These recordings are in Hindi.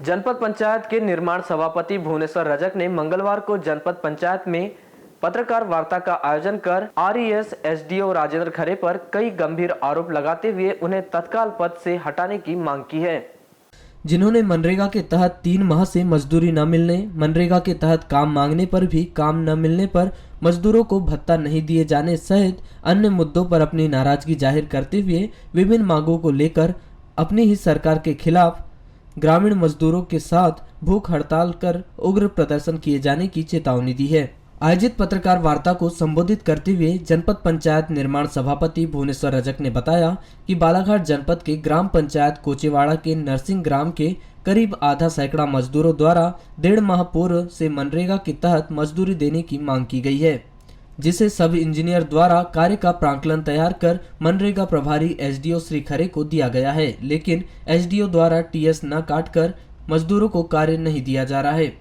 जनपद पंचायत के निर्माण सभापति भुवनेश्वर रजक ने मंगलवार को जनपद पंचायत में पत्रकार वार्ता का आयोजन कर आरईएस एसडीओ राजेंद्र खरे पर कई गंभीर आरोप लगाते हुए उन्हें तत्काल पद से हटाने की मांग की है। जिन्होंने मनरेगा के तहत 3 माह से मजदूरी न मिलने, मनरेगा के तहत काम मांगने पर भी काम न मिलने पर मजदूरों को भत्ता नहीं दिए जाने सहित अन्य मुद्दों पर अपनी नाराजगी जाहिर करते हुए विभिन्न मांगों को लेकर अपनी ही सरकार के खिलाफ ग्रामीण मजदूरों के साथ भूख हड़ताल कर उग्र प्रदर्शन किए जाने की चेतावनी दी है। आयोजित पत्रकार वार्ता को संबोधित करते हुए जनपद पंचायत निर्माण सभापति भुवनेश्वर रजक ने बताया कि बालाघाट जनपद के ग्राम पंचायत कोचेवाड़ा के नरसिंह ग्राम के करीब आधा सैकड़ा मजदूरों द्वारा 1.5 माह पूर्व से मनरेगा के तहत मजदूरी देने की मांग की गई है, जिसे सब इंजीनियर द्वारा कार्य का प्रांकलन तैयार कर मनरेगा प्रभारी एसडीओ श्री खरे को दिया गया है, लेकिन एसडीओ द्वारा टीएस न काटकर मजदूरों को कार्य नहीं दिया जा रहा है।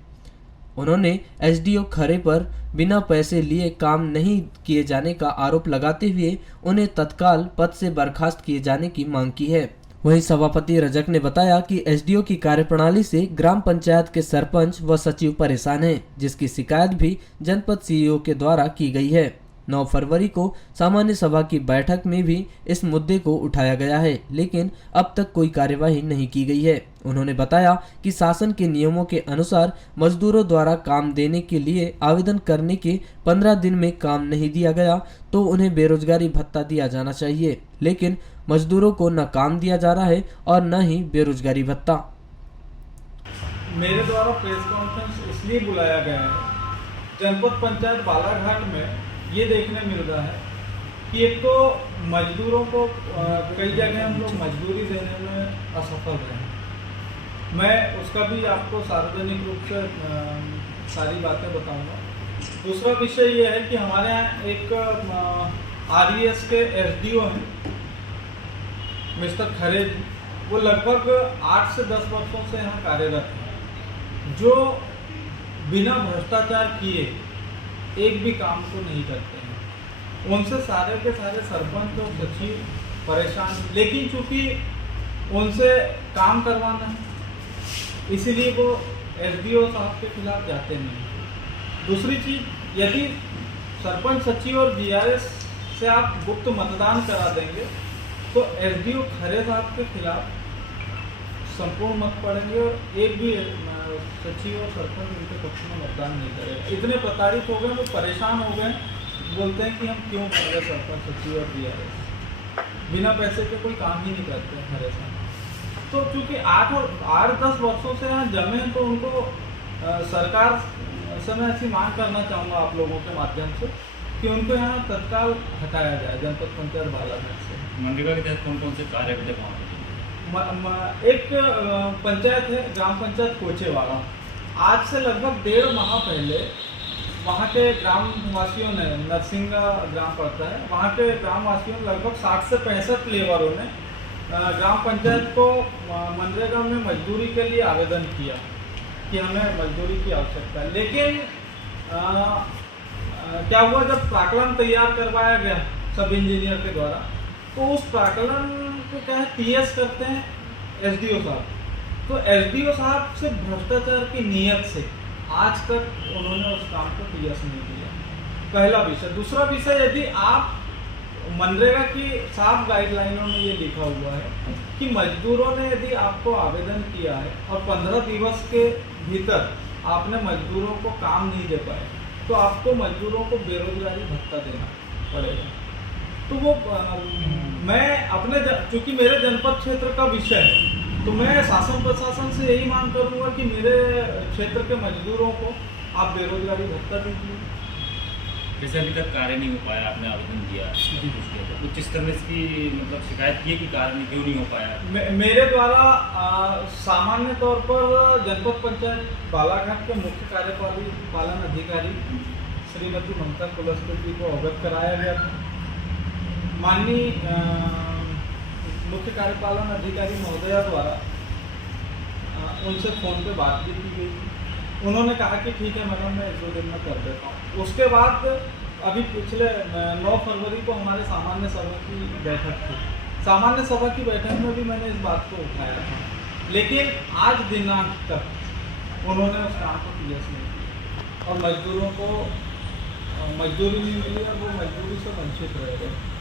उन्होंने एसडीओ खरे पर बिना पैसे लिए काम नहीं किए जाने का आरोप लगाते हुए उन्हें तत्काल पद से बर्खास्त किए जाने की मांग की है। वहीं सभापति रजक ने बताया कि एसडीओ की कार्यप्रणाली से ग्राम पंचायत के सरपंच व सचिव परेशान हैं, जिसकी शिकायत भी जनपद सीईओ के द्वारा की गई है। 9 फरवरी को सामान्य सभा की बैठक में भी इस मुद्दे को उठाया गया है, लेकिन अब तक कोई कार्यवाही नहीं की गई है। उन्होंने बताया कि शासन के नियमों के अनुसार मजदूरों द्वारा काम देने के लिए आवेदन करने के 15 दिन में काम नहीं दिया गया तो उन्हें बेरोजगारी भत्ता दिया जाना चाहिए, लेकिन मजदूरों को न काम दिया जा रहा है और न ही बेरोजगारी भत्ता। मेरे द्वारा प्रेस कॉन्फ्रेंस इसलिए बुलाया गया है, जनपद पंचायत बालाघाट में ये देखने मिल रहा है कि एक तो मजदूरों को कई जगह हम लोग मजदूरी देने में असफल रहे। मैं उसका भी आपको सार्वजनिक रूप से सारी बातें बताऊंगा। दूसरा विषय ये है कि हमारे यहाँ एक आरईएस के एसडीओ हैं मिस्टर खरे, वो लगभग 8 से 10 वर्षों से यहाँ कार्यरत हैं, जो बिना भ्रष्टाचार किए एक भी काम को नहीं करते हैं। उनसे सारे के सारे सरपंच और सचिव परेशान, लेकिन चूंकि उनसे काम करवाना है इसीलिए वो एसडीओ साहब के खिलाफ जाते नहीं। दूसरी चीज, यदि सरपंच सचिव और जीआरएस से आप गुप्त मतदान करा देंगे तो एसडीओ खरे साहब के खिलाफ संपूर्ण मत पड़ेंगे और एक भी सचिव और सरपंच उनके पक्ष में मतदान नहीं करेगा। इतने प्रताड़ित हो गए, वो परेशान हो गए, बोलते हैं कि हम क्यों कर रहे सरपंच सचिव और जीआरएस, बिना पैसे के कोई काम ही नहीं करते हैं खरे साहब। तो चूंकि 8-10 वर्षों से यहाँ जमे हैं, तो उनको सरकार से मैं ऐसी मांग करना चाहूँगा आप लोगों के माध्यम से कि उनको यहाँ तत्काल हटाया जाए जनपद पंचायत बालाघाट से। मनरेगा के तहत कौन कौन से कार्य अभी तक एक पंचायत है ग्राम पंचायत कोचेवाड़ा, आज से लगभग 1.5 माह पहले वहाँ के ग्रामवासियों ने, नरसिंह ग्राम पड़ता है, वहाँ के ग्रामवासियों ने लगभग 60 से 65 लेबरों ने ग्राम पंचायत को मनरेगा में मजदूरी के लिए आवेदन किया कि हमें मजदूरी की आवश्यकता है। लेकिन क्या हुआ, जब प्राकलन तैयार करवाया गया सब इंजीनियर के द्वारा, तो उस प्राकलन को क्या है टीएस करते हैं एसडीओ साहब। तो एसडीओ साहब से भ्रष्टाचार की नीयत से आज तक उन्होंने उस काम को टीएस नहीं दिया, पहला विषय। दूसरा विषय, यदि आप मनरेगा की साफ गाइडलाइनों में ये लिखा हुआ है कि मजदूरों ने यदि आपको आवेदन किया है और 15 दिवस के भीतर आपने मजदूरों को काम नहीं दे पाए तो आपको मजदूरों को बेरोजगारी भत्ता देना पड़ेगा। तो वो मैं अपने चूंकि मेरे जनपद क्षेत्र का विषय है, तो मैं शासन प्रशासन से यही मांग करूँगा कि मेरे क्षेत्र के मजदूरों को आप बेरोजगारी भत्ता दीजिए। जैसे अभी तक कार्य नहीं हो पाया, आपने आवेदन दिया कुछ इस तरह की मतलब शिकायत की कि कार्य क्यों नहीं हो पाया? मेरे द्वारा सामान्य तौर पर जनपद पंचायत बालाघाट के मुख्य कार्यपालन अधिकारी श्रीमती ममता कुलस्ते जी को अवगत कराया गया था। माननीय मुख्य कार्यपालन अधिकारी महोदया द्वारा उनसे फ़ोन पे बात भी की गई थी। उन्होंने कहा कि ठीक है मैडम, मैं 1-2 दिन में कर देता हूँ। उसके बाद अभी पिछले 9 फरवरी को हमारे सामान्य सभा की बैठक थी। सामान्य सभा की बैठक में भी मैंने इस बात को उठाया था लेकिन आज दिनांक तक उन्होंने उस काम को क्लियर नहीं किया और मजदूरों को मजदूरी नहीं मिली और वो मजदूरी से वंचित रह गए।